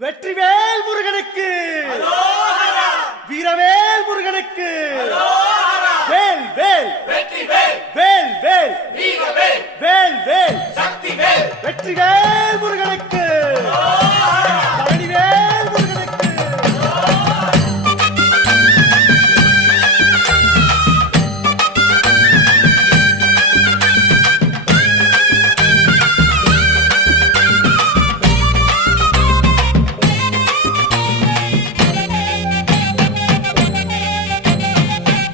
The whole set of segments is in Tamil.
வெற்றிவேல் முருகனுக்கு, வீரவேல் முருகனுக்கு, வேல் வேல் வெற்றிவேல், வேல் வேல் வீரவேல், வேல் வேல் சக்திவேல், வெற்றிவேல் முருகனுக்கு, பழனிவேல் முருகனுக்கு.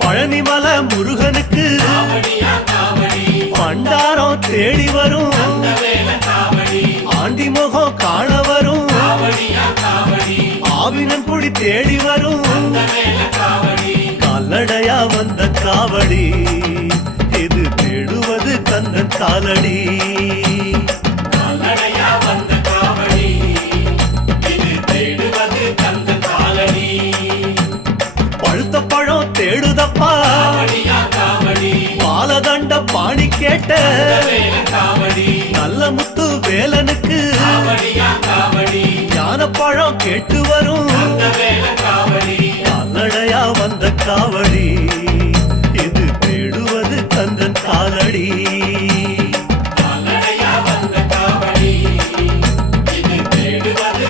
பழனிமல முருகனுக்கு காவடியா காவடி, பண்டாரம் தேடி வரும், வேல காவடி, ஆண்டி முகம் காண வரும், காவடியா காவடி, ஆவினன் குடி தேடி வரும், வேல காவடி, கால்நடையா வந்த காவடி, இது தேடுவது கந்தன் காலடி. கால்நடையா வந்த காவடி, இது தேடுவது கந்தன் காலடி. பழுத்த பழம் தேடுதப்பா, காவடியா காவடி, பாலதண்ட பாணி கேட்ட வேல காவடி, நல்ல முத்து வேலனுக்கு, காவடியா காவடி, ஞான பழம் கேட்டு வரும், வேல காவடி,